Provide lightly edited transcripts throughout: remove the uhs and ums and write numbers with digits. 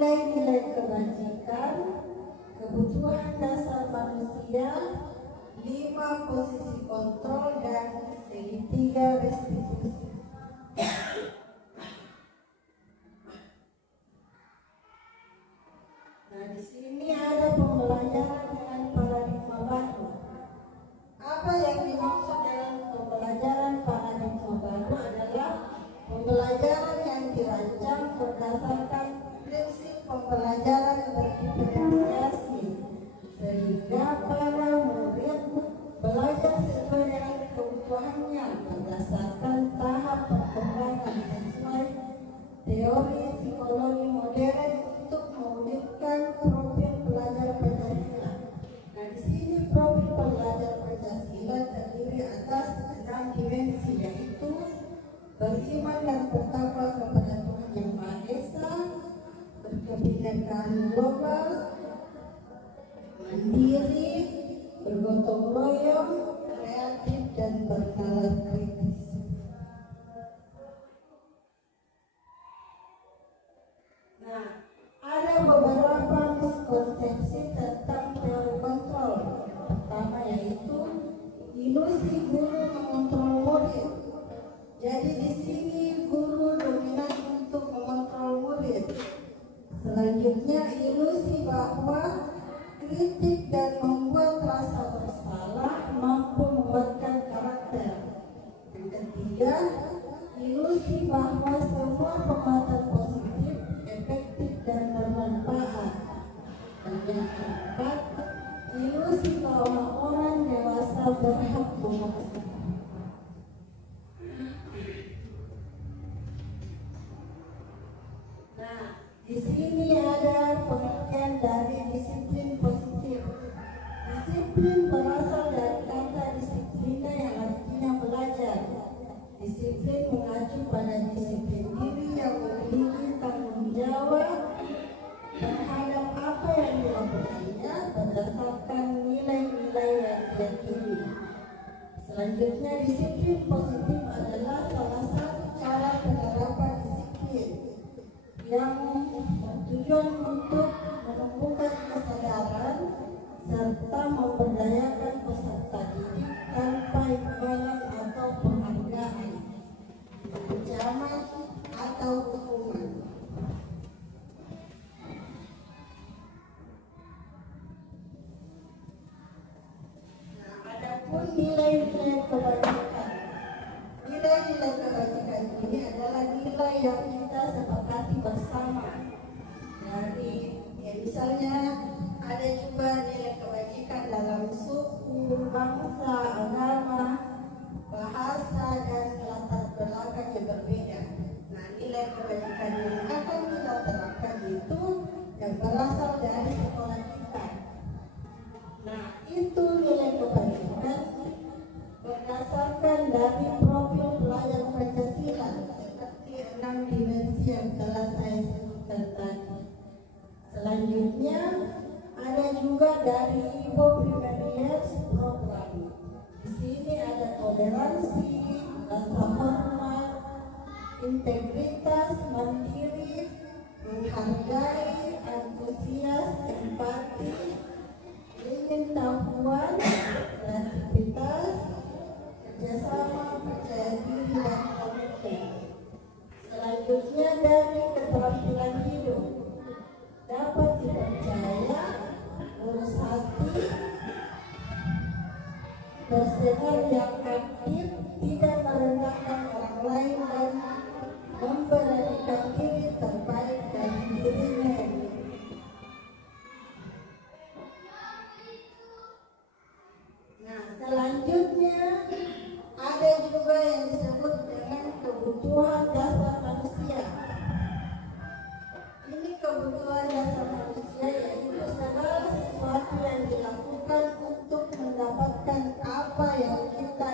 nilai-nilai kebajikan, kebutuhan dasar manusia, 5 posisi kontrol, dan segitiga restitusi. Nah, di sini ada pembelajaran dengan paradigma baru. Apa yang dimaksud dalam pembelajaran paradigma baru adalah pembelajaran yang dirancang berdasarkan prinsip pembelajaran berdiferensiasi, sehingga para murid belajar sesuai dengan kebutuhannya berdasarkan tahap perkembangan sesuai teori psikologi modern untuk mewujudkan profil pelajar Pancasila. Nah, di sini profil pelajar Pancasila terdiri atas 6 dimensi, yaitu beriman dan bertakwa kepada Tuhan Yang Maha Esa, berkebinekaan global, mandiri, bergotong royong, kreatif, dan bernalar kritis. Nah, ada beberapa miskonsepsi tentang teori kontrol. Pertama yaitu ilusi guru mengontrol murid. Jadi di sini guru dominan untuk mengontrol murid. Selanjutnya ilusi bahwa kritik dan membuat rasa bersalah mampu membuatkan karakter. Yang ketiga, ilusi bahwa semua penguatan positif, efektif, dan bermanfaat. Dan yang keempat, ilusi bahwa orang dewasa berhak memaksa. Nah, di sini ada pengertian dari disiplin positif. Disiplin berasal dari kata disiplina yang artinya belajar. Disiplin mengacu pada disiplin diri yang memiliki tanggung jawab terhadap apa yang dilakukannya berdasarkan nilai-nilai yang diyakini. Selanjutnya, disiplin positif adalah salah satu cara penerapan disiplin yang bertujuan untuk menumbuhkan kesadaran serta memberdayakan peserta didik tanpa imbalan atau penghargaan, ancaman atau hukuman. Nah, adapun nilai-nilai kebajikan. Nilai-nilai kebajikan ini adalah nilai yang kita sepakati bersama. Dari misalnya ada juga nilai kebajikan dalam suku, bangsa, agama, bahasa, dan latar belakang yang berbeda. Nah, nilai kebajikan yang akan kita terapkan itu yang berasal dari sekolah kita. Nah, itu nilai kebajikan berdasarkan dari profil pelajar Pancasila seperti 6 dimensi yang telah saya sebutkan tadi. Selanjutnya ada juga dari Ivo Primarius program. Di sini ada toleransi, rasa hormat, integritas, mandiri, menghargai, antusias, empati, ingin tahuan, kreativitas, kerjasama, percaya diri, dan komitmen. Selanjutnya dari keterampilan hidup, dapat dipercaya, urus hati, bersegar yang aktif, tidak merendahkan orang lain, dan memberanikan diri terbaik dari dirinya. Nah, selanjutnya ada juga yang disebut dengan kebutuhan dasar manusia. Ini kebutuhan dasar manusia yaitu segala sesuatu yang dilakukan untuk mendapatkan apa yang kita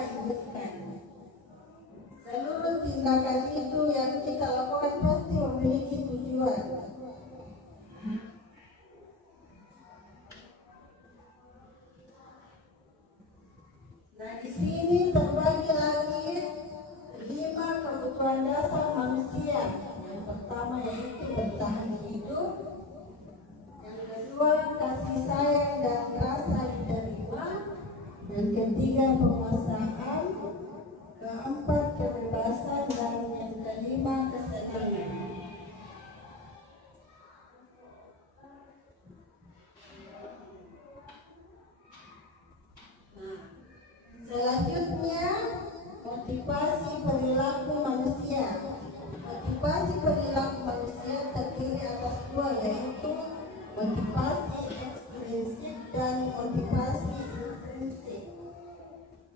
motivasi ekstrinsik dan motivasi intrinsik.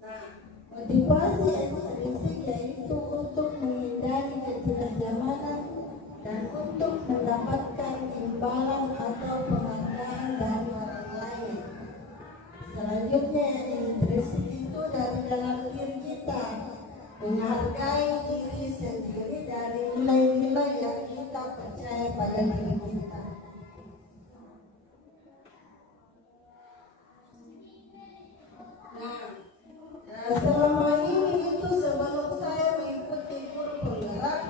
Nah, motivasi ekstrinsik yaitu untuk menghindari ketidaknyamanan dan untuk mendapatkan imbalan atau penghargaan dari orang lain. Selanjutnya intrinsik itu dari dalam diri kita, menghargai diri sendiri dari nilai-nilai yang kita percaya pada diri kita. Nah, selama ini itu sebelum saya mengikuti guru penggerak,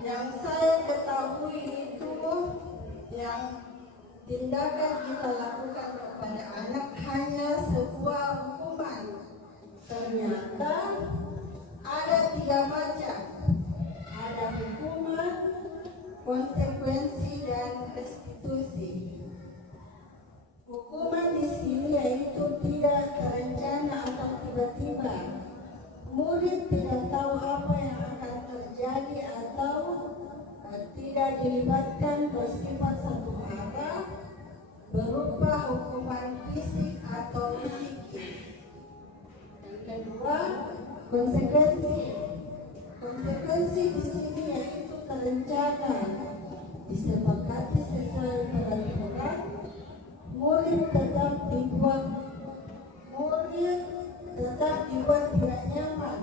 yang saya ketahui itu yang tindakan kita lakukan kepada anak hanya sebuah hukuman. Ternyata ada 3 macam. Ada hukuman, konsekuensi, dan restitusi. Hukuman di sini yaitu tidak terencana atau tiba-tiba. Murid tidak tahu apa yang akan terjadi atau tidak dilibatkan bersifat satu arah berupa hukuman fisik atau psikis. Yang kedua, konsekuensi. Konsekuensi di sini yaitu terencana, disepakati sesuai peraturan. Murid tetap dibuat tidak nyaman.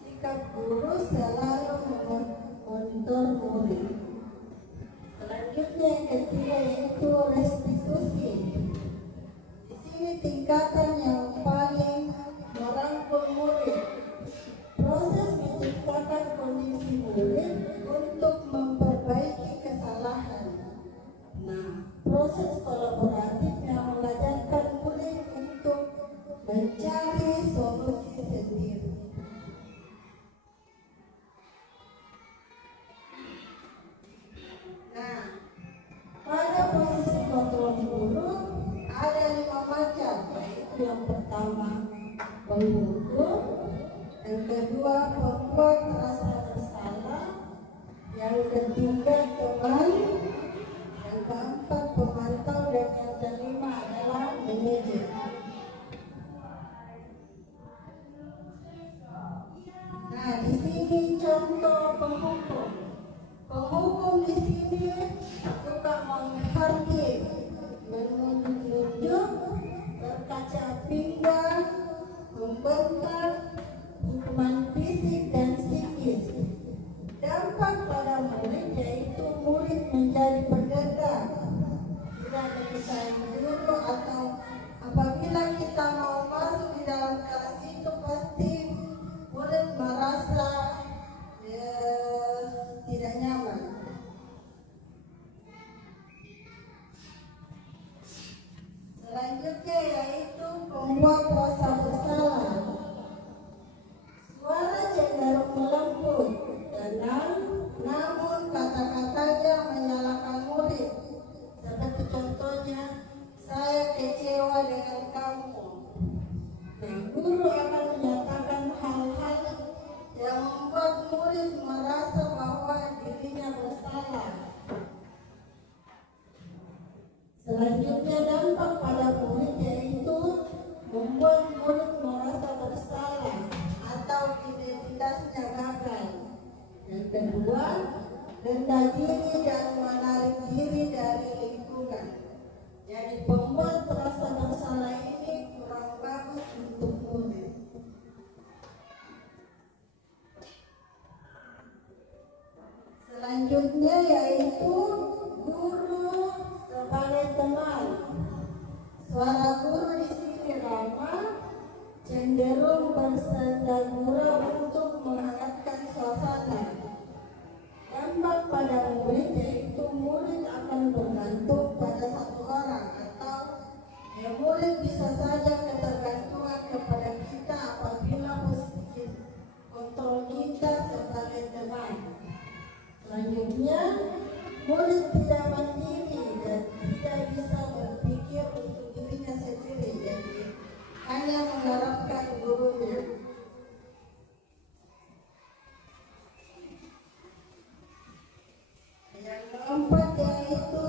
Sikap guru selalu memonitor murid. Selanjutnya yang ketiga yaitu restitusi. Di sini tingkatan yang paling merangkul murid. Proses menciptakan kondisi murid untuk memperbaiki kesalahan. Nah, proses kolaboratif yang mengajarkan murid untuk mencari solusi sendiri. Nah, pada posisi kontrol guru ada 5 macam, yaitu yang pertama menghukum, yang kedua membuat rasa bersalah, yang ketiga teman, yang keempat pemantau, dan yang kelima adalah manajer. Nah, di sini contoh penghukum. Penghukum di sini suka menghardik, menunjuk, berkaca pinggang, membentak, hukuman fisik dan psikis. Dampak pada murid yaitu murid menjadi pendendam, tidak menyukai guru, atau apabila kita mau masuk di dalam kelas itu pasti murid merasa tidak nyaman. Selanjutnya yaitu membuat rasa bersalah. Suara cenderung melembut, tenang, namun kata-katanya menyalahkan murid. Seperti contohnya, saya kecewa dengan kamu. Nah, guru akan menyatakan hal-hal yang membuat murid merasa bahwa dirinya bersalah. Selanjutnya dampak pada murid yaitu membuat murid merasa bersalah atau identitasnya gagal. Yang kedua, rendah diri dan menarik diri dari lingkungan. Jadi pembuat rasa bersalah ini kurang bagus untuk murid. Selanjutnya yaitu guru sebagai teman. Suara guru di sini ramah, cenderung bersenda-gurau untuk menghangatkan suasana. Dampak pada murid yaitu murid akan bergantung pada satu orang, atau murid bisa saja ketergantungan kepada kita apabila posisi kontrol kita sebagai teman. Selanjutnya, murid tidak mandiri dan tidak bisa berpikir untuk dirinya sendiri, jadi hanya mengharapkan gurunya. Yang keempat yaitu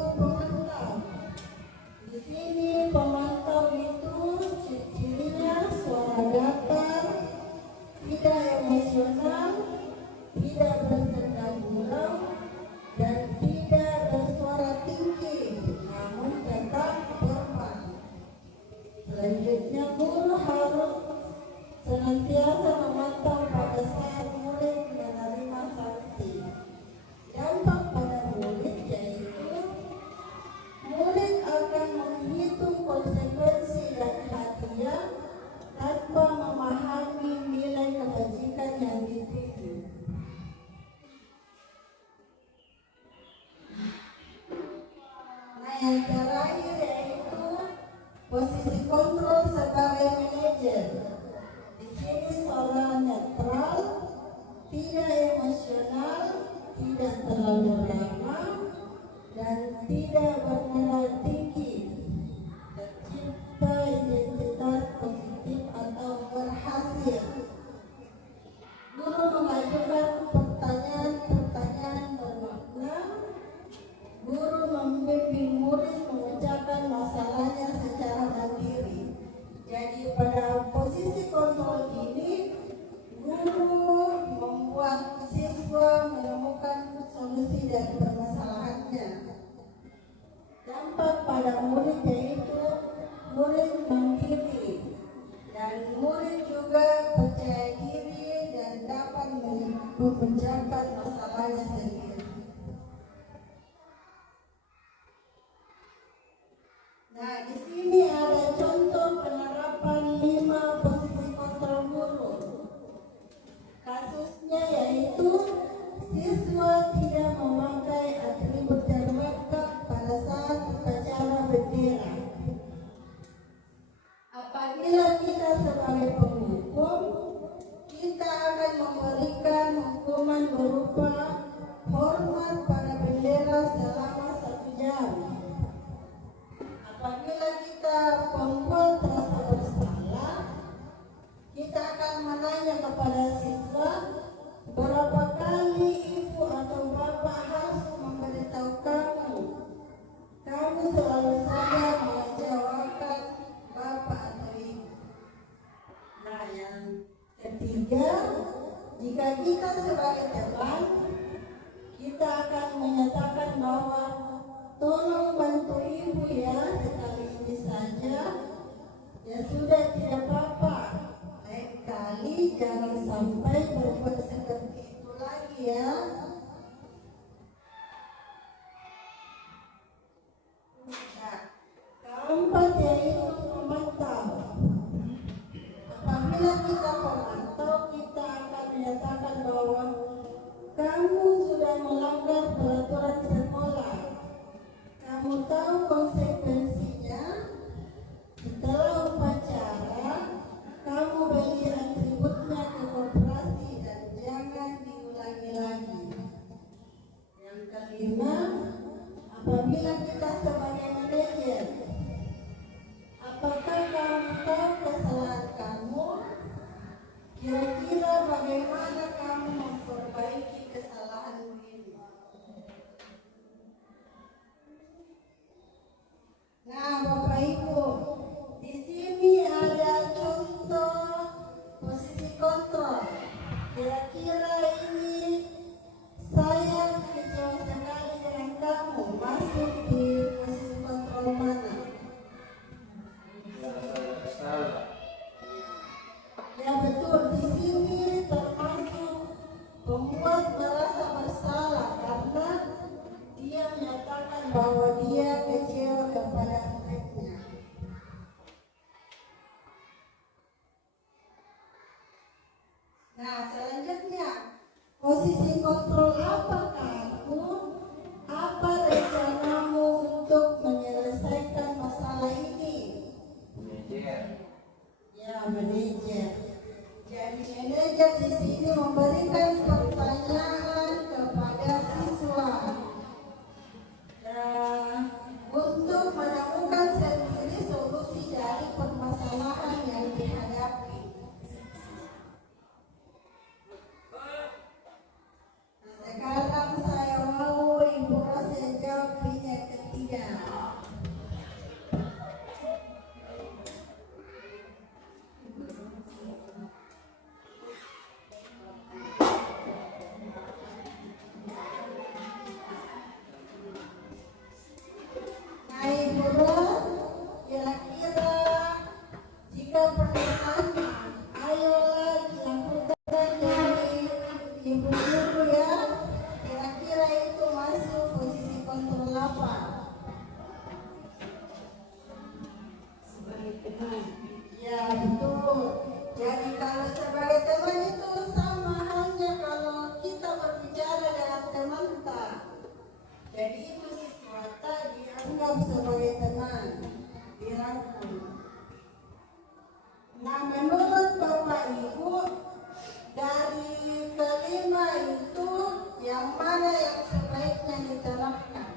yang terakhir yaitu posisi kontrol sebagai manajer. Di sini seorang netral, tidak emosional, tidak terlalu ramah, dan tidak bernada tinggi. Tercipta identitas positif atau berhasil. Guru mengajukan pertanyaan-pertanyaan bermakna. Guru membimbing murid memecahkan masalahnya secara mandiri. Jadi pada posisi kontrol ini, guru membuat siswa menemukan solusi dari permasalahannya. Dampak pada murid yaitu murid mandiri dan murid juga percaya diri dan dapat memecahkan masalahnya sendiri. Nah, di sini ada contoh penerapan 5 posisi kontrol guru. Kasusnya yaitu siswa tidak memakai atribut terlengkap pada saat upacara bendera. Apabila kita sebagai penghukum, kita akan memberikan hukuman berupa hormat pada bendera selama 1 jam. Apabila kita pembuat rasa bersalah, kita akan menanya kepada siswa, berapa kali ibu atau bapak harus memberitahu kamu? Kamu selalu saja mengejawabkan bapak atau ibu. Nah, yang ketiga, jika kita sebagai teman, kita akan menyatakan bahwa tolong bantu ibu ya, sekali ini saja. Ya sudah, tidak apa-apa. Lain kali jangan sampai berbuat seperti itu lagi ya. Nah, keempat yaitu memantau. Apabila kita memantau, kita akan menyatakan bahwa kamu sudah melanggar peraturan sekolah. Kamu tahu konsekuensinya. Setelah upacara, kamu beli atributnya ke koperasi dan jangan diulangi lagi. Yang kelima, apabila kita sebagai manajer, apakah kamu tahu kesalahan kamu? Kira-kira bagaimana kamu memperbaiki kesalahan ini? Nah, Bapak Ibu, di sini ada contoh posisi kontrol. Kira-kira ini saya kecewa sekali dengan kamu. Masuk di posisi kontrol mana? Ya betul, di sini termasuk pembuat merasa bersalah karena dia menyatakan bahwa dia kecewa kepada muridnya. Nah, selanjutnya, posisi kontrol apa kamu? Apa rencanamu untuk menyelesaikan masalah ini? Manajer. Ya, manajer. Jadi manajer di sini memberikan pertanyaan kepada siswa. Untuk menemukan sendiri solusi dari permasalahan yang dihadapi. Sekarang saya mau Ibu Rosa jawab yang ketiga. Kira-kira jika pertanyaannya, ayolah dilakukan dari ibu guru ya. Kira-kira itu masuk posisi kontrol apa? Sebagai teman. Ya betul. Jadi kalau sebagai teman itu sama halnya kalau kita berbicara dengan teman tak. Jadi itu siswa tak dianggap dianggap sebagai teman, dirangkul. Nah, menurut Bapak Ibu, dari kelima itu yang mana yang sebaiknya diterapkan?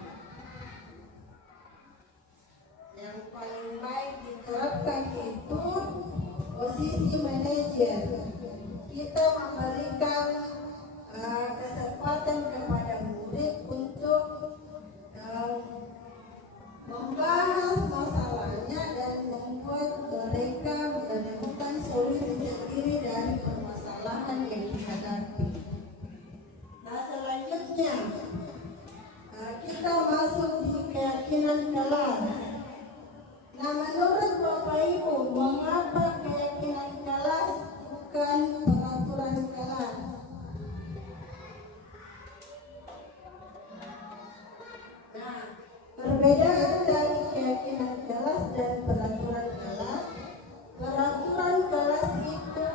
Yang paling baik diterapkan itu posisi manajer. Kita memberikan kesempatan kepada murid untuk membahas masalahnya dan membuat mereka menemukan solusi sendiri dari permasalahan yang dihadapi. Nah, selanjutnya kita masuk di keyakinan kelas. Nah, menurut Bapak Ibu, mengapa keyakinan kelas bukan peraturan kelas? Nah, perbedaan dari keyakinan kelas dan peraturan kelas, peraturan kelas itu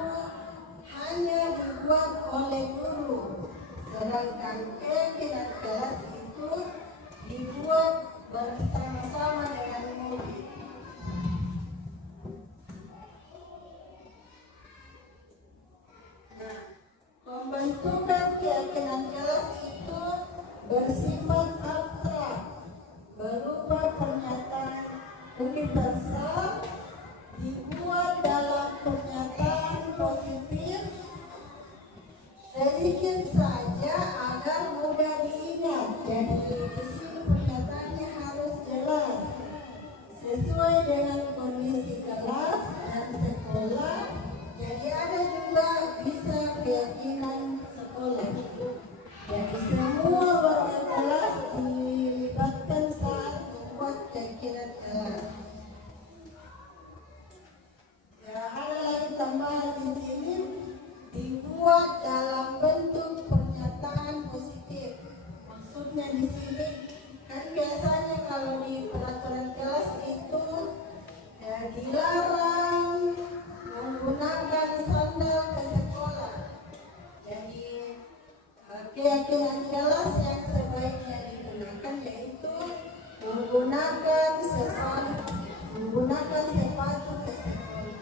hanya dibuat oleh guru, sedangkan keyakinan kelas itu dibuat bersama-sama dengan murid. Nah, pembentukan keyakinan kelas itu bersifat abstrak, berupa pernyataan universal, dibuat dalam pernyataan positif sedikit saja agar mudah diingat. Jadi di sini pernyataannya harus jelas, sesuai dengan kondisi kelas dan sekolah. Jadi ada juga bisa keyakinan sekolah. Jadi semua warga kelas dilibatkan saat membuat keyakinan kelas. Ya, ada lagi tambahan di sini, dibuat dalam bentuk pernyataan positif. Maksudnya di sini kan biasanya kalau di peraturan kelas itu dilarang menggunakan sandal ke sekolah. Jadi keyakinan kelas yang sebaiknya digunakan yaitu menggunakan sepatu ke sekolah.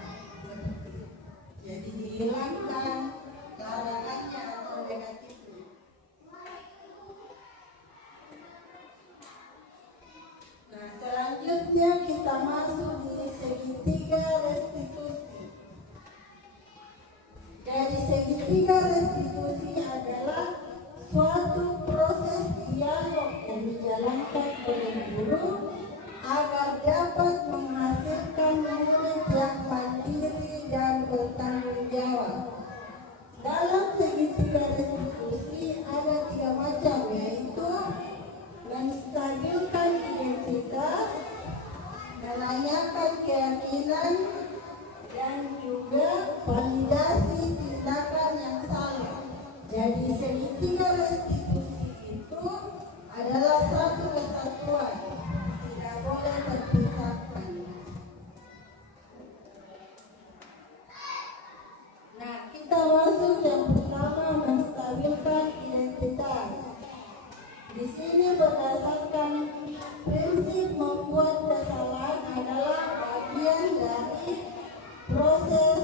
Jadi dihilangkan larangannya atau negatifnya. Nah, selanjutnya kita masuk di segitiga restitusi. Jadi segitiga restitusi adalah suatu proses dialog yang dijalankan oleh guru agar dapat menghasilkan murid yang mandiri dan bertanggung jawab. Dalam segitiga restitusi ada 3 macam, yaitu menstabilkan identitas, menanyakan keyakinan, dan juga validasi tindakan yang salah. Jadi segitiga restitusi itu adalah satu kesatuan, tidak boleh terpisahkan. Nah, kita masuk yang pertama, menstabilkan identitas. Di sini berdasarkan prinsip membuat kesalahan adalah bagian dari proses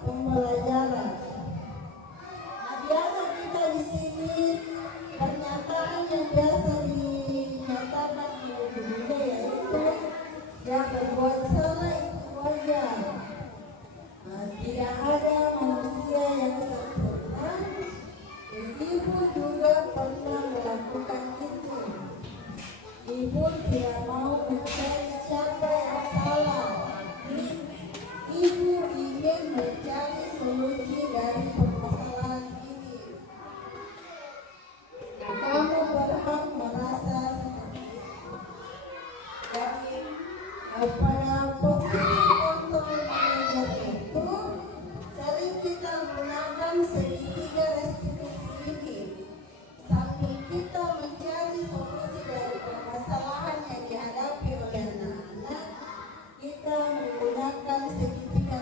pembelajaran. Nah, biasa kita di sini pernyataan yang biasa dinyatakan di dunia yaitu yang berbuat salah itu wajar. Nah, tidak ada manusia yang sempurna. Ibu juga pernah melakukan itu. Ibu tidak mau mencari siapa yang salah. Ibu ingin mencari solusi dari permasalahan ini. Kamu berhak merasa seperti itu. Jadi pada posisi kontrol manajer itu sering kita gunakan segitiga restitusi ini. Sambil kita mencari solusi dari permasalahan yang dihadapi oleh anak-anak, kita menggunakan segitiga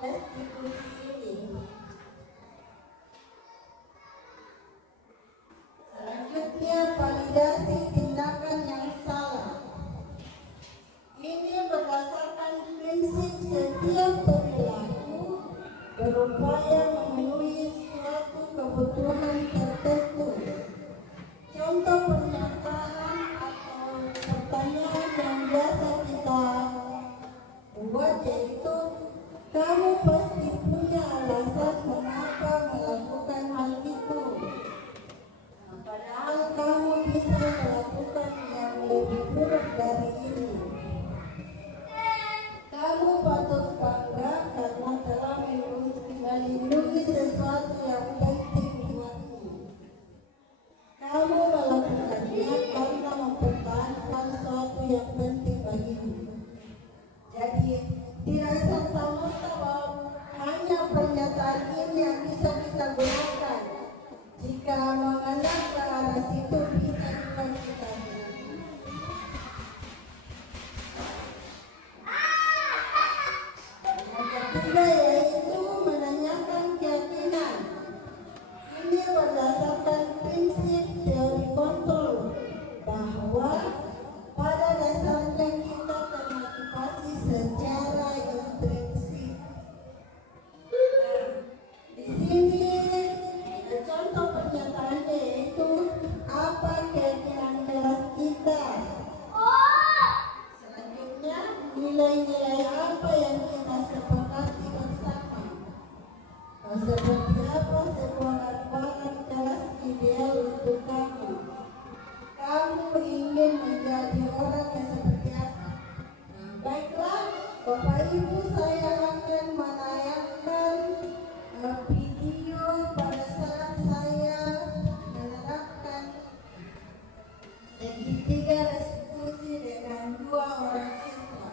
restitusi ini. Selanjutnya, validasi tindakan yang salah. sesuatu yang penting bagimu. Jadi tidak serta-merta bahwa hanya pernyataan ini yang bisa kita gunakan. Jika mengenal ke arah situ bisa juga kita gunakan. Yang ketiga yaitu menanyakan keyakinan. Ini berdasarkan prinsip teori kontrol bahwa pada dasarnya kita termotivasi secara intrinsik. Di sini contoh pernyataannya yaitu apa keyakinan keras kita. Selanjutnya nilai-nilai apa yang kita sepakati bersama. Seperti apa sebuah gambaran kelas ideal untuk kamu. Kamu ingin menjadi orang yang seperti apa? Baiklah, Bapak Ibu, saya akan menayangkan video pada saat saya menerapkan segitiga restitusi dengan 2 orang siswa.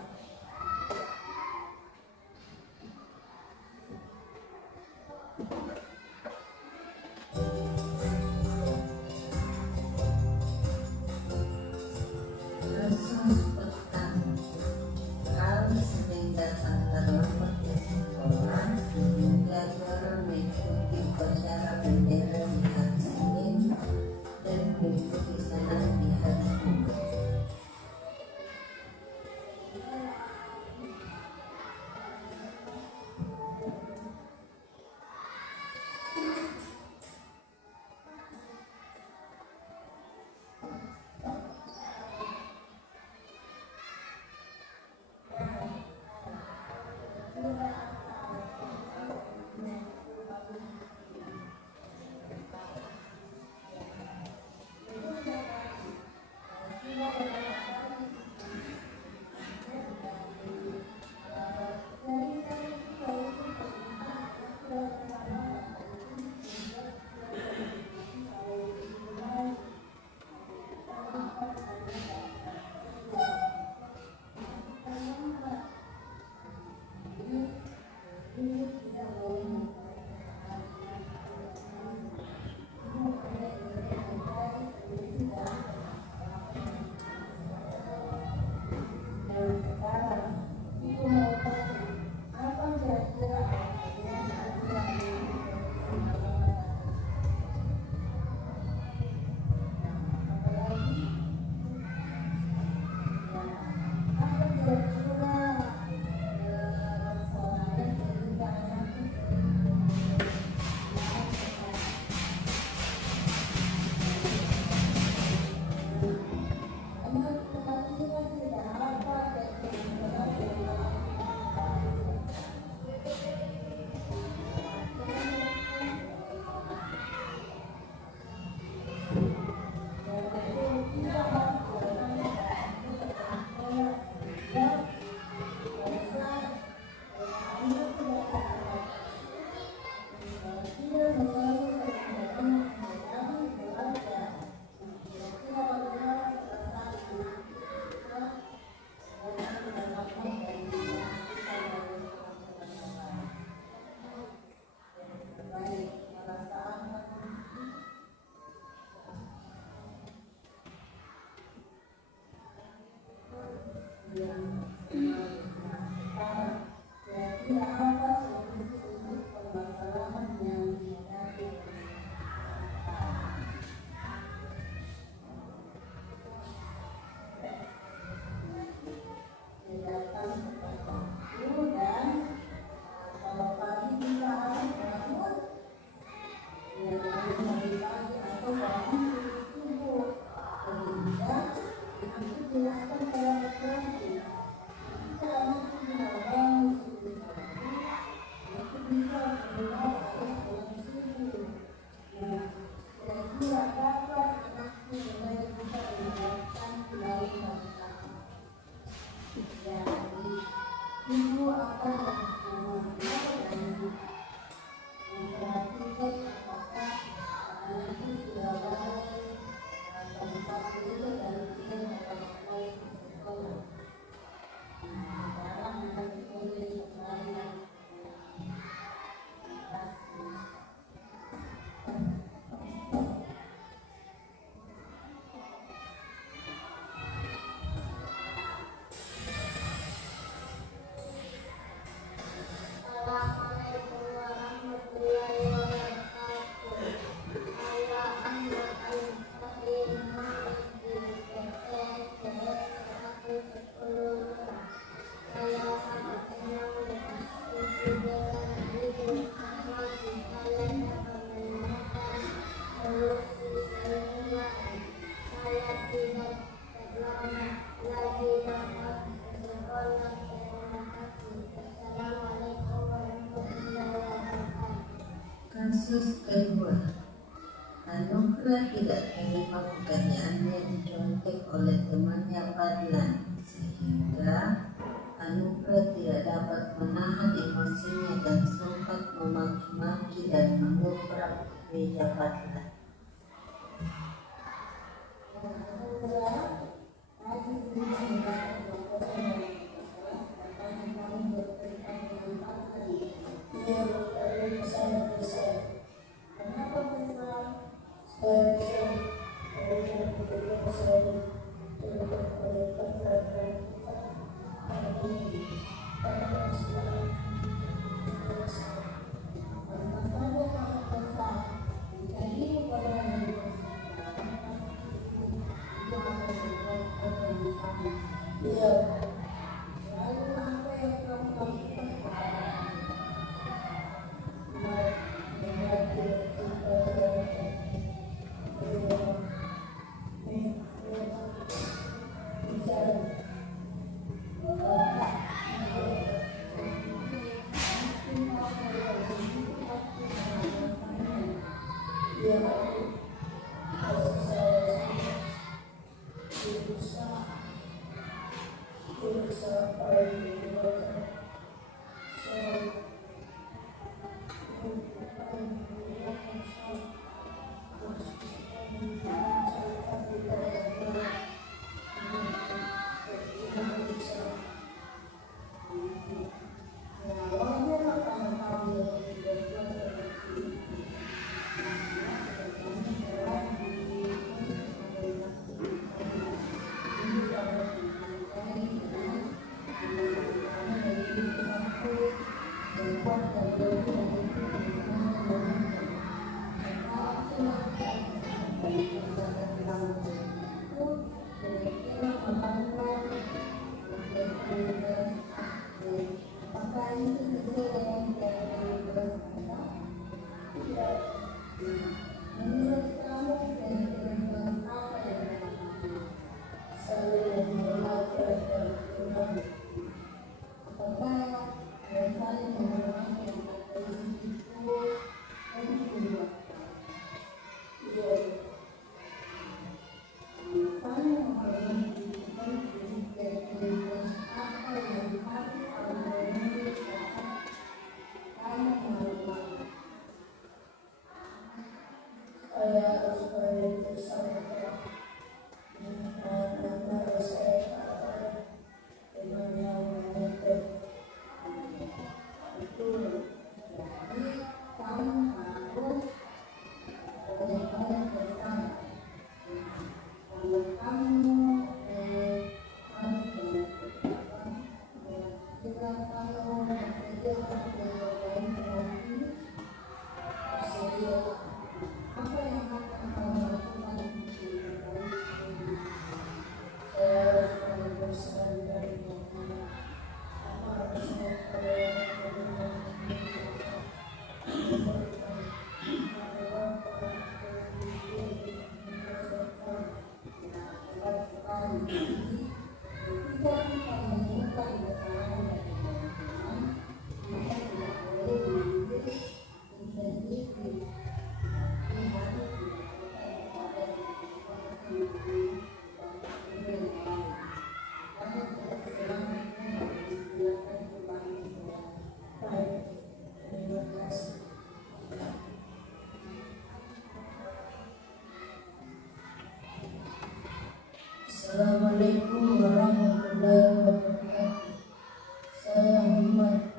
Kedua, anugerah tidak terima pekerjaannya dicontek oleh temannya Fadlan, sehingga anugerah tidak dapat menahan emosinya dan sempat memaki-maki dan mengobrak meja Fadlan. Assalamualaikum warahmatullahi wabarakatuh. Saya Muhammad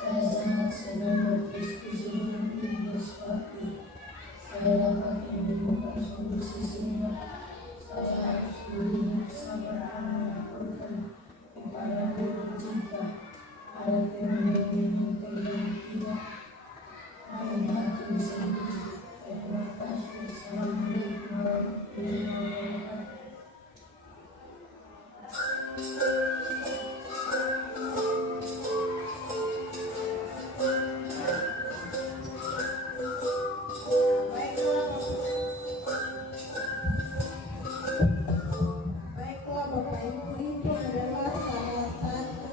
saya sangat senang berdiskusi dengan Ibu Swati. Saya dapat menemukan solusi sehingga saya harus dulu sabar dan melakukan kepada guru cinta. Ada kemudian yang tidak hati sendiri. Terima kasih. Assalamualaikum warahmatullahi wabarakatuh. Baiklah Bapak Ibu, itu adalah salah satu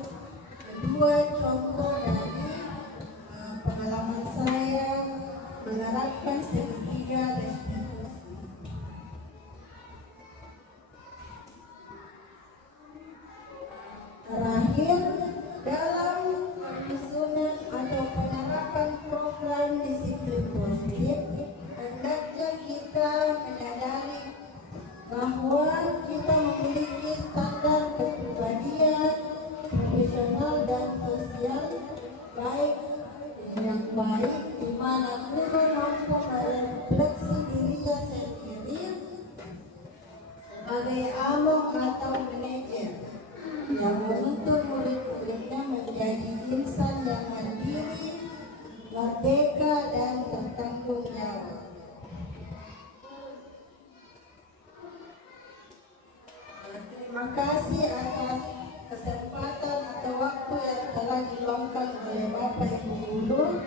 kedua contoh bahwa kita memiliki standar kepribadian, profesional dan sosial yang baik, di mana guru mampu merefleksi dirinya sendiri sebagai among atau manajer yang menuntut murid-muridnya menjadi insan yang mandiri, merdeka dan bertanggung jawab. Terima kasih atas kesempatan atau waktu yang telah diluangkan oleh Bapak Ibu Guru.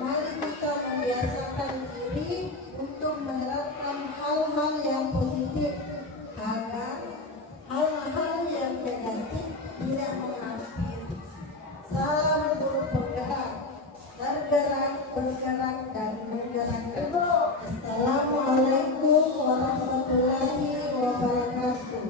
Mari kita membiasakan diri untuk menerapkan hal-hal yang positif agar hal-hal yang negatif tidak menghampiri. Salam guru penggerak, tergerak, bergerak, dan menggerakkan. Assalamualaikum warahmatullahi wabarakatuh.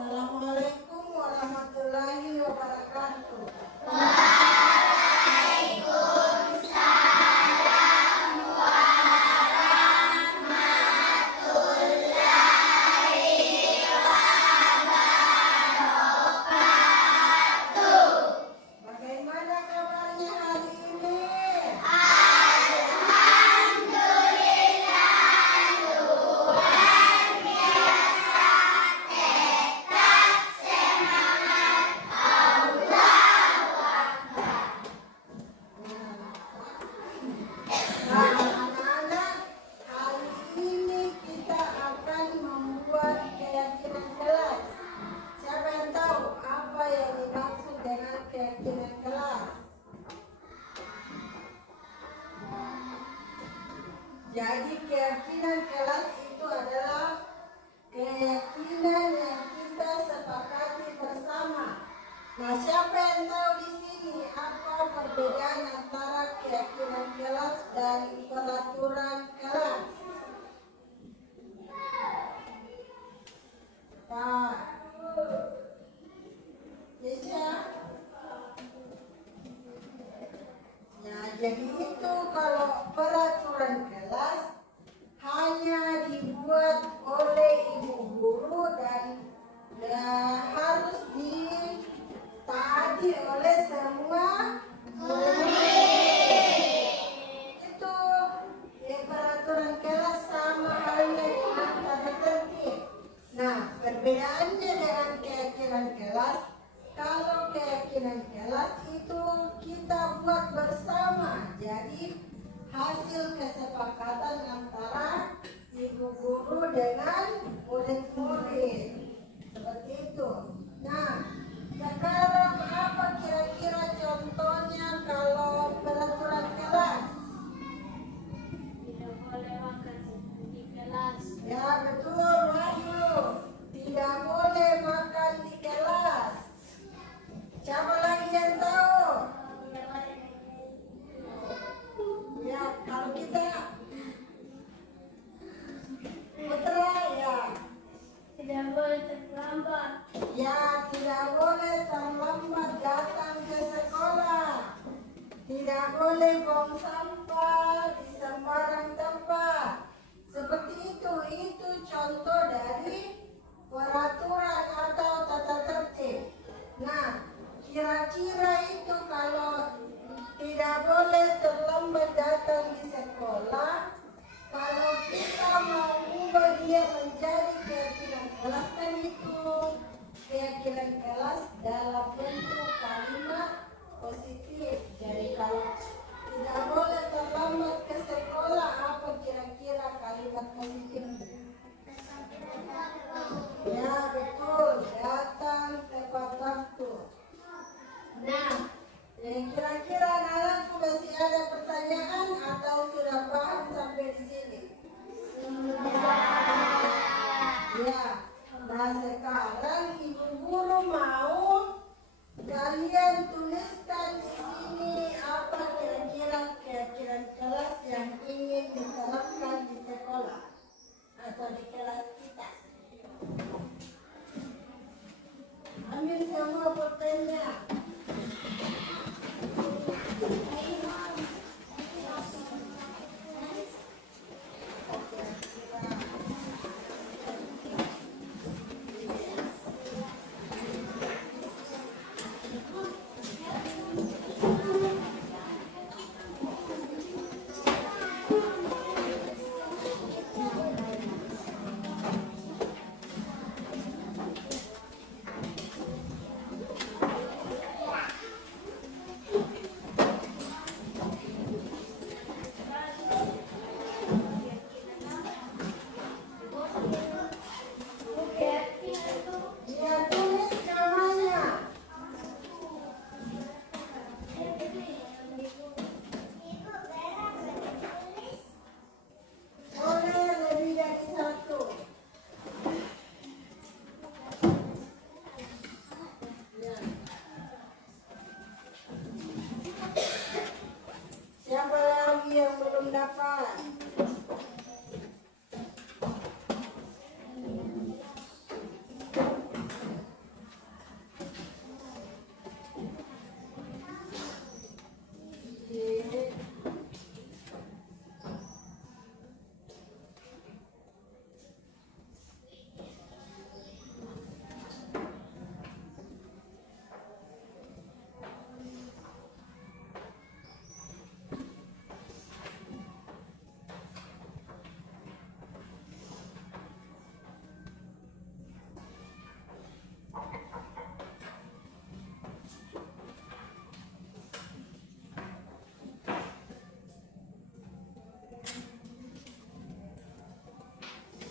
Assalamualaikum warahmatullahi wabarakatuh. Bagaimana kabarnya hari ini? Anak-anak, hari ini kita akan membuat keyakinan kelas. Siapa yang tahu apa yang dimaksud dengan keyakinan kelas? Jadi keyakinan kelas itu adalah keyakinan yang kita sepakati bersama. Nah, siapa yang tahu di sini apa perbedaan antara keyakinan kelas dan peraturan kelas? Pak Yesya? Nah, jadi itu kalau peraturan kelas hanya dibuat oleh ibu guru dan harus ditaati oleh semua murid. Itu peraturan kelas sama halnya dengan tata tertib. Nah, perbedaannya dengan keyakinan kelas, kalau keyakinan kelas itu kita buat bersama. Jadi hasil kesepakatan antara ibu guru dengan murid-murid. Seperti itu. Nah, sekarang apa kira-kira contohnya kalau peraturan kelas? Tidak boleh makan di kelas. Ya, betul, Wahyu. Tidak boleh makan di kelas. Siapa lagi yang tahu? Ya, kalau kita Putra, ya. Tidak boleh terlambat. Ya, tidak boleh terlambat datang ke sekolah. Tidak boleh buang sampah di sembarang tempat. Seperti itu contoh dari peraturan atau tata tertib. Nah, kira-kira itu kalau tidak boleh terlambat datang di sekolah, kalau kita mau ubah dia menjadi keyakinan kelas, kan itu keyakinan kelas dalam bentuk kalimat positif. Jadi kalau tidak boleh terlambat ke sekolah, apa kira-kira kalimat positif? Ya, betul, datang tepat waktu. Nah, kira-kira persiapan.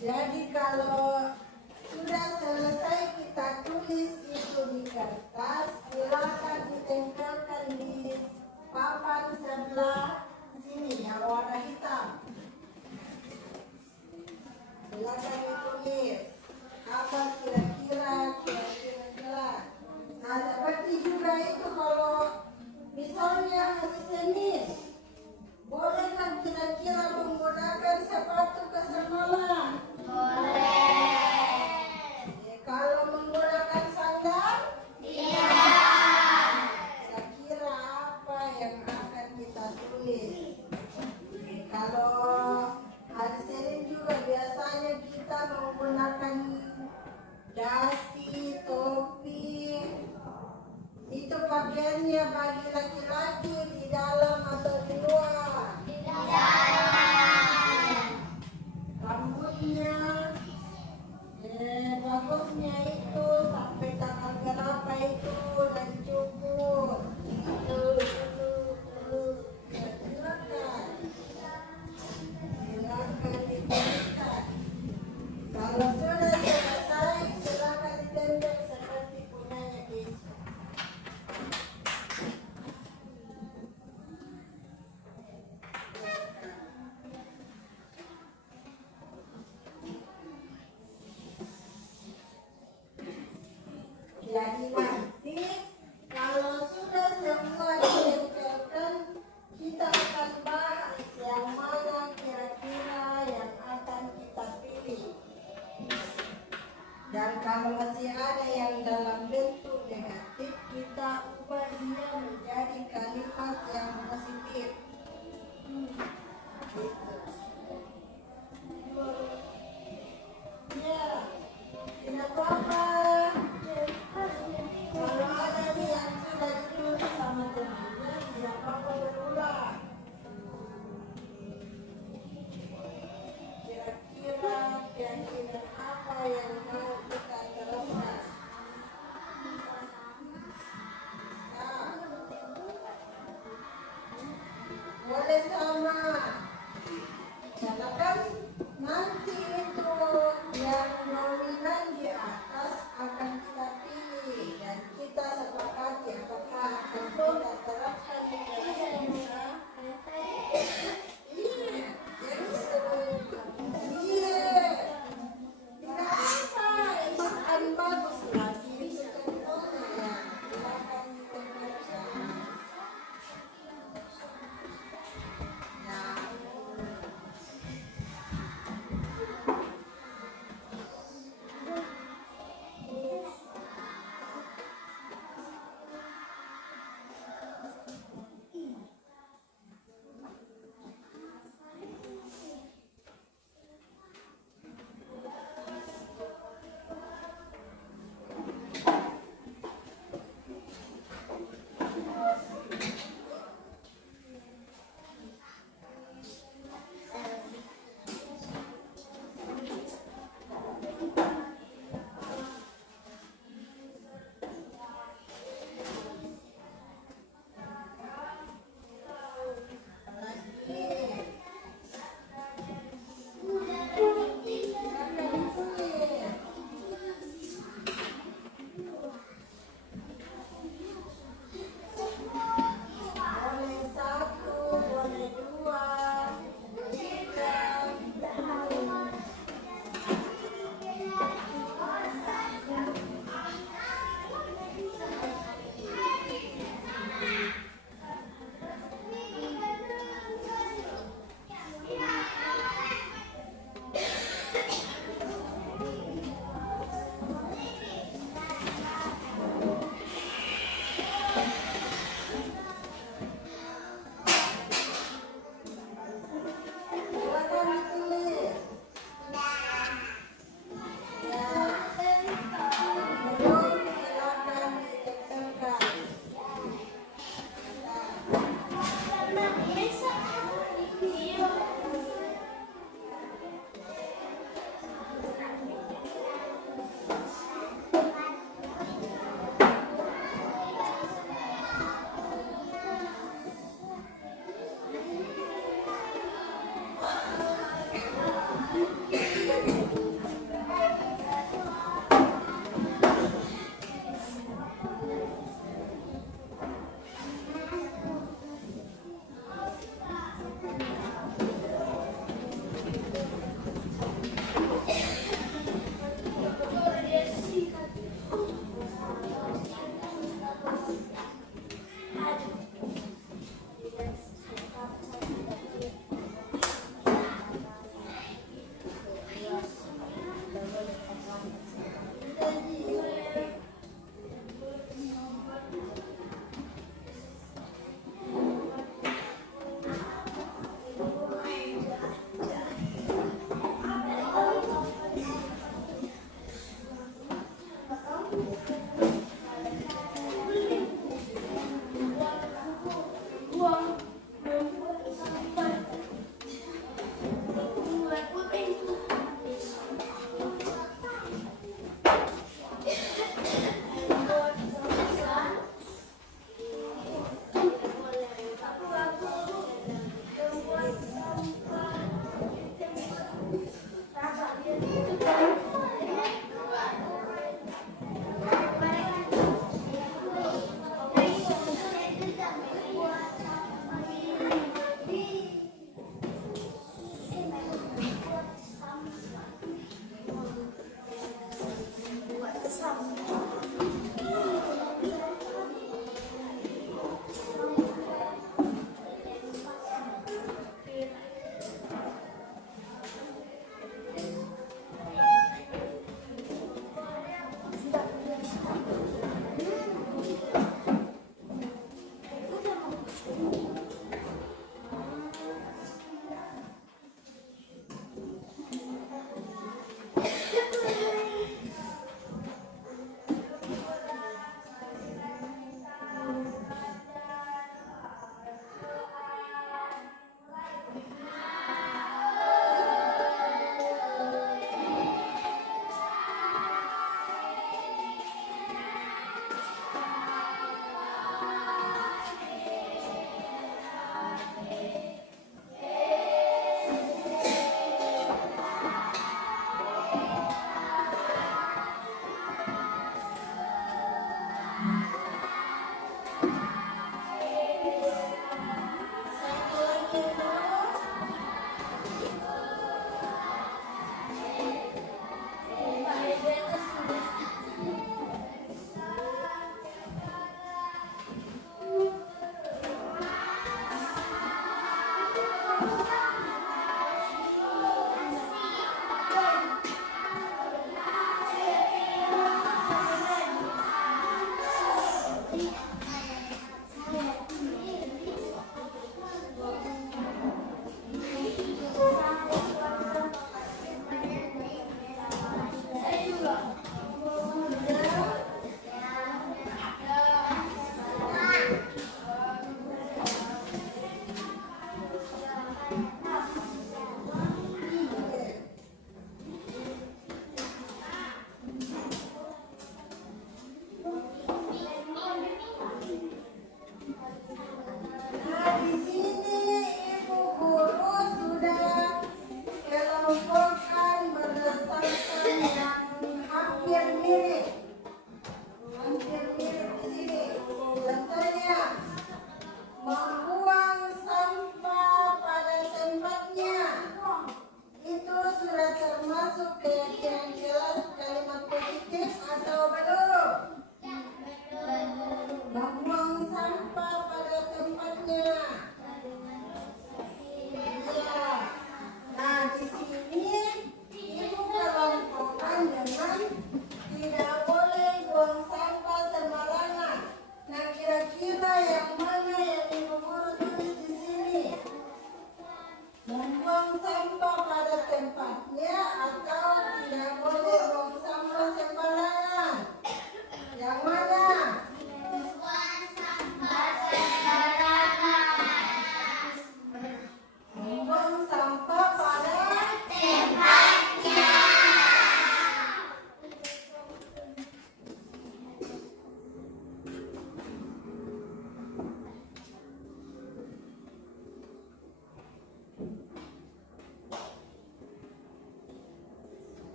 Jadi kalau sudah selesai kita tulis itu di kertas, silakan ditempelkan di papan sebelah sini yang warna hitam. Silakan ditulis apa kira-kira jelas. Nah seperti juga itu kalau misalnya hari Senin, boleh kan kira-kira menggunakan sepatu kesekolah? Kalau menggunakan sandal? Kira-kira apa yang akan kita tulis? Kalau hari Senin juga biasanya kita menggunakan dasi, topi. Itu pakaiannya bagi laki-laki di dalam atau di luar? Di dalam. Rambutnya bagusnya itu sampai tanggal berapa itu dan cukur. Ya, silakan dituliskan. Kalau sudah selesai silakan ditempel seperti punyanya Keisha. Jadi nanti kalau sudah semua ditempelkan, kita akan bahas yang mana kira-kira yang akan kita pilih. Dan kalau masih ada yang dalam bentuk negatif, kita ubah dia menjadi kalimat yang positif. Gitu. Ya, tidak apa-apa. Kalau ada yang sudah ditulis sama temannya, tidak apa-apa berulang. Kira-kira keyakinan apa yang mau kita terapkan? Nah, boleh sama. Karena kan nanti itu yang dominan di atas akan kita pilih dan kita sepakati apakah akan kita terapkan di kita. Iya, tidak apa, makan bagus lagi itu contohnya. Silakan ditempelkan. Nah,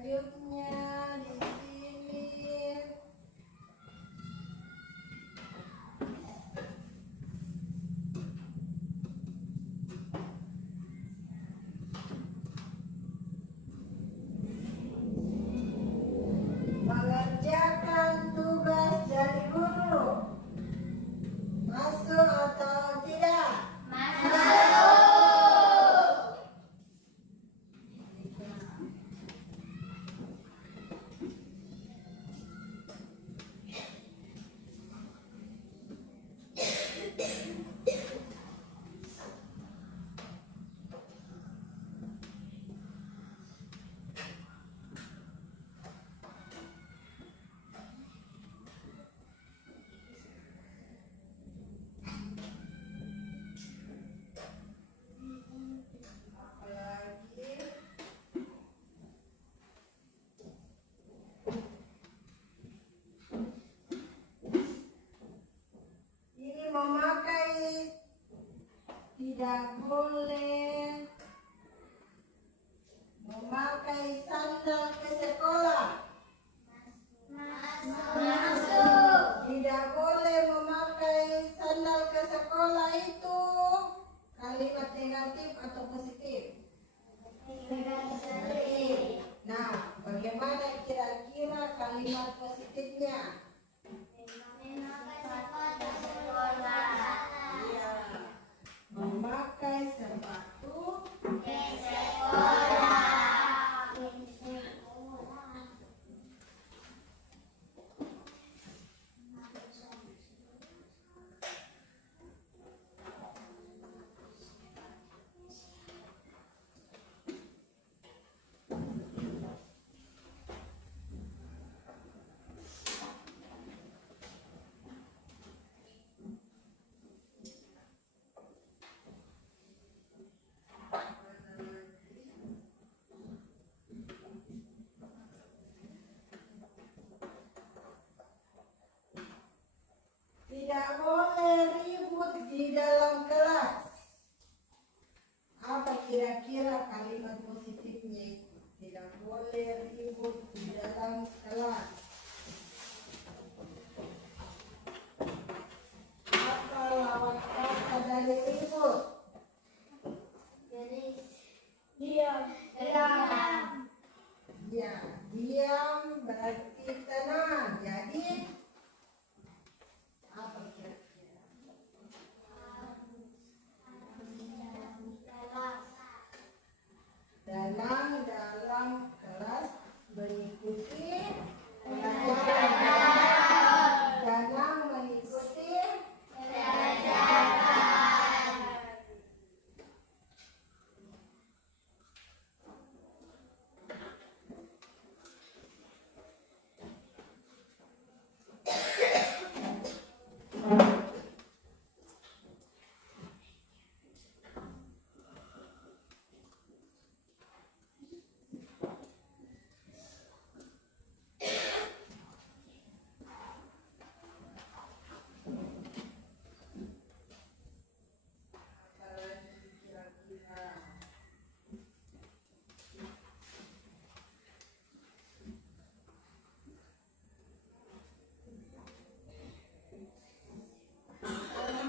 Selanjutnya di sini mengerjakan tugas dari guru. Masuk atau tidak? Apalagi ini memakai, tidak boleh memakai sandal ke sekolah. Tidak boleh memakai sandal ke sekolah itu kalimat negatif atau positif? Nah, bagaimana kira-kira kalimat positifnya? Iya, memakai sepatu tidak boleh ribut di dalam kelas. Apa kira-kira kalimat positifnya itu? Tidak boleh ribut di dalam kelas. Apa lawan kata dari ribut? Diam. Ya, diam berarti tenang. Jadi apa kira-kira? Tenang dalam kelas mengikuti pelajaran. Tenang mengikuti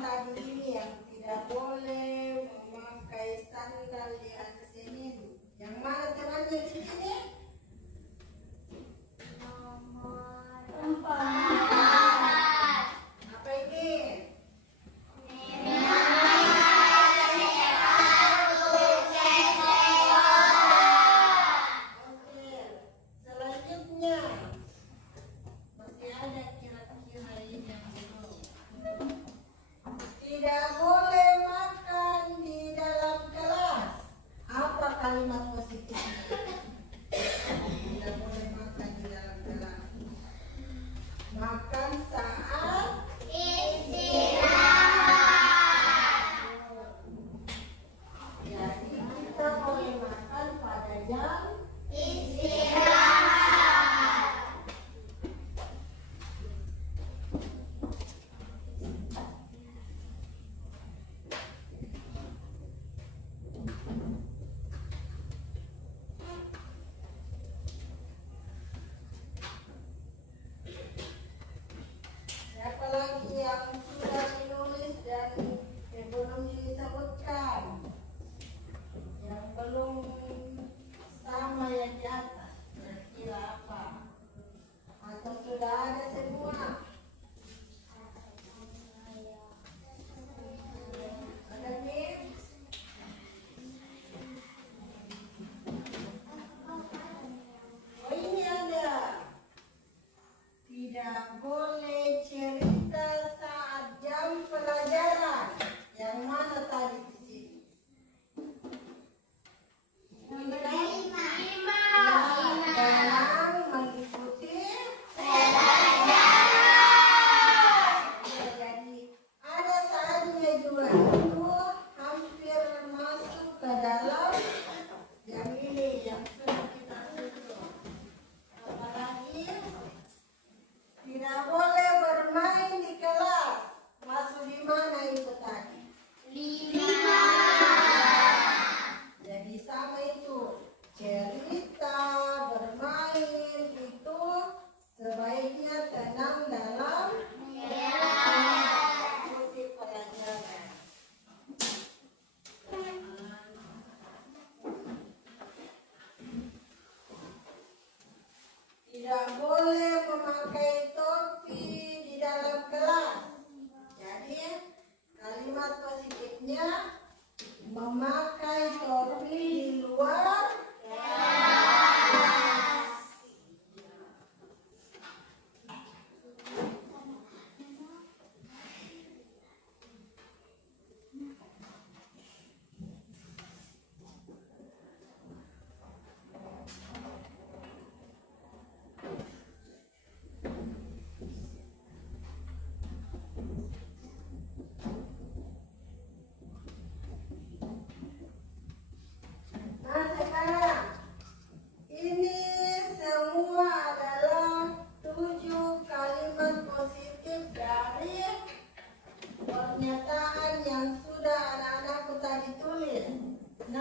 tadi ini yang tidak boleh memakai sandal di atas ini. Yang mana temannya di sini? Apa ini? Oke, selanjutnya masih ada kira-kira ini yang belum. Tidak boleh makan di dalam kelas. Apa kalimat positif? Tidak boleh makan di dalam kelas. Makan saat jadi kita boleh makan pada jam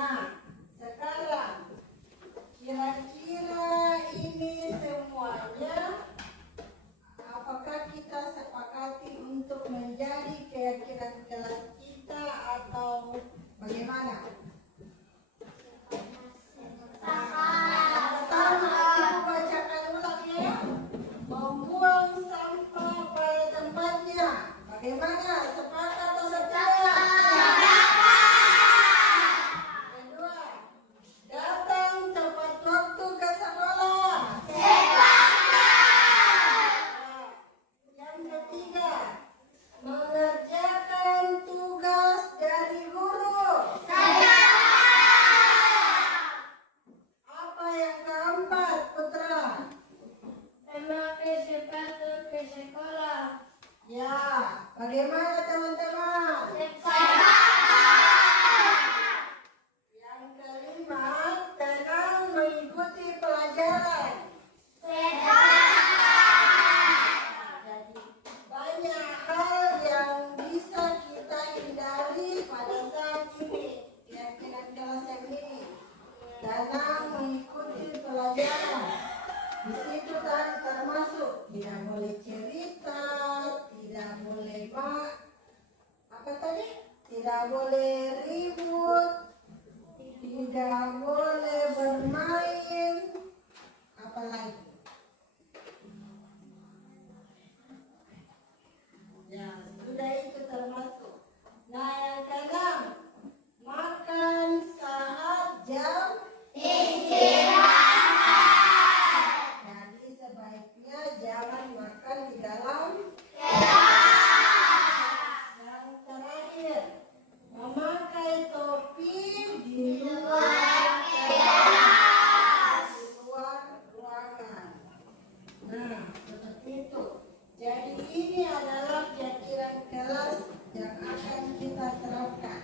Nah, sekarang kira-kira ini semuanya apakah kita sepakati untuk menjadi keyakinan kelas kita atau bagaimana? Pertama, ibu bacakan ulang ya. Membuang sampah pada tempatnya. Bagaimana? Sepakat atau tidak? Kedua, datang tepat waktu ke sekolah. Yang ketiga, mengerjakan tugas dari guru. Apa yang keempat, Putra? Memakai sepatu ke sekolah. Ya, bagaimana teman-teman? Yang kelima, tenang mengikuti pelajaran. Jadi banyak hal yang bisa kita hindari pada saat ini, keyakinan kelas yang ini. Tenang mengikuti pelajaran. Di situ tadi termasuk tidak boleh cerita, tidak boleh apa tadi? Tidak boleh ribut, tidak boleh bermain, apa lagi? Ya, sudah itu termasuk. Nah, yang keenam, makan saat jam istirahat. Jadi sebaiknya jangan makan di dalam kelas. Yang terakhir, memakai topi di luar kelas, di luar ruangan. Nah, seperti itu. Jadi ini adalah keyakinan kelas yang akan kita terapkan.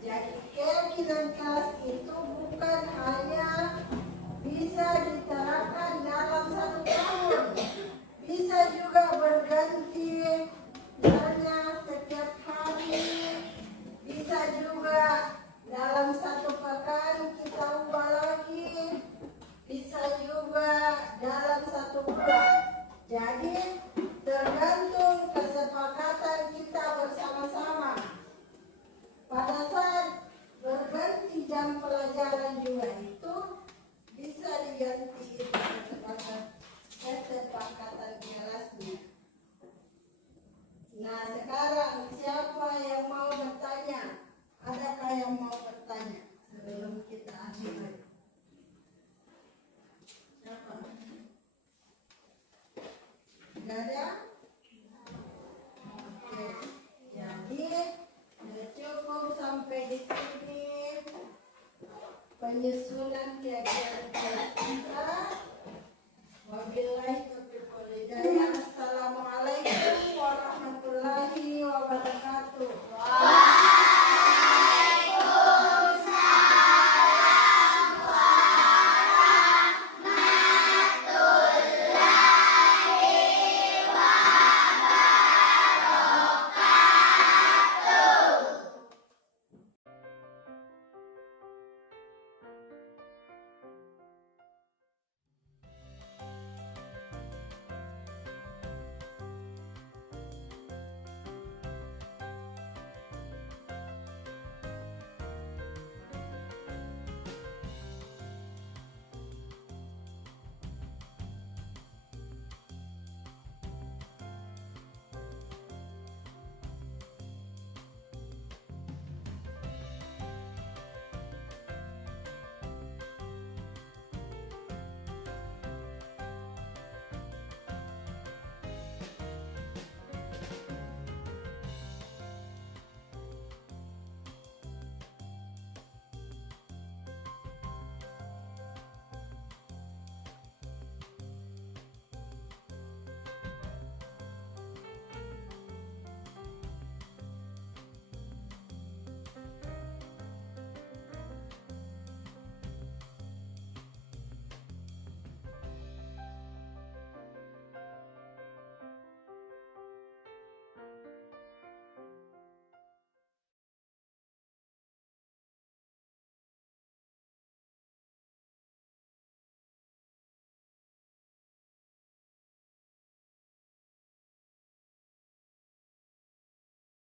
Jadi keyakinan kelas itu bukan hanya bisa diterapkan dalam 1 tahun, bisa juga berganti, misalnya setiap hari, bisa juga dalam 1 pekan kita ubah lagi, bisa juga dalam 1 bulan. Jadi tergantung kesepakatan kita bersama-sama. Pada saat berganti jam pelajaran juga itu bisa diganti itu kesepakatan kelasnya. Nah, sekarang siapa yang mau bertanya? Adakah yang mau bertanya sebelum kita akhiri? Siapa? Tidak ada? Oke. Jadi cukup sampai di sini penyusunan kegiatan kita. Wabillahi